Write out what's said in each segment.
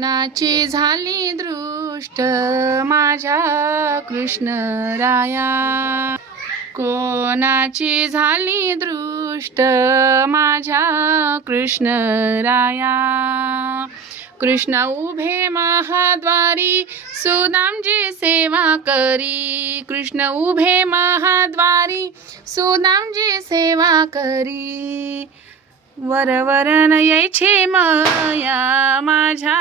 नाची झाली दृष्ट माझ्या कृष्ण राया, कोणाची झाली दृष्ट माझ्या कृष्ण राया। कृष्ण उभे महाद्वारी सुदामजी सेवा करी, कृष्ण उभे महाद्वारी सुदामजी सेवा करी। वरवरन यायचे मया माझ्या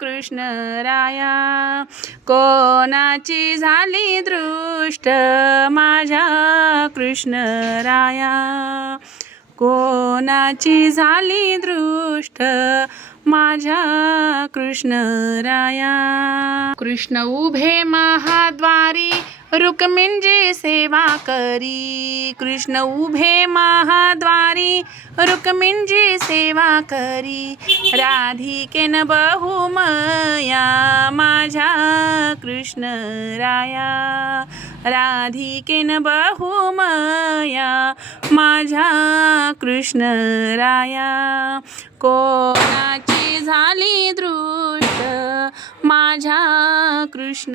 कृष्ण राया, कोणाची झाली दृष्ट माझ्या कृष्ण राया, कोणाची झाली दृष्ट माझ्या कृष्ण राया। कृष्ण उभे महाद्वारी रुक्मिणीची सेवा करी, कृष्ण उभे महाद्वारी रुक्मिणीची सेवा करी। राधिकेन बहुमया माझ्या कृष्ण राया, राधिकेन बहुमया माझ्या कृष्ण राया। कोणाची झाली दृष्ट माझ्या कृष्ण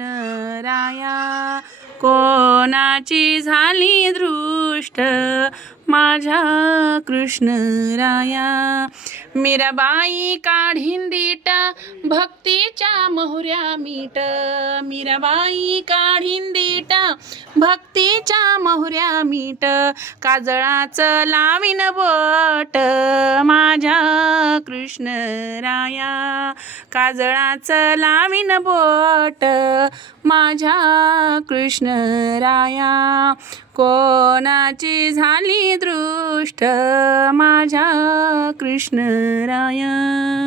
राया, कोणाची झाली दृष्ट माझ्या कृष्ण राया। मीराबाई काढीन दीट भक्तीच्या मोहऱ्या मीट, मीराबाई काढीन दीट भक्तीच्या मोहऱ्या मीट। काजळाचं लावीन बोट माझ्या कृष्ण राया, काजळाचं लावीन बोट माझ्या कृष्ण राया। कोणाची झाली दृष्ट माझ्या कृष्ण राया।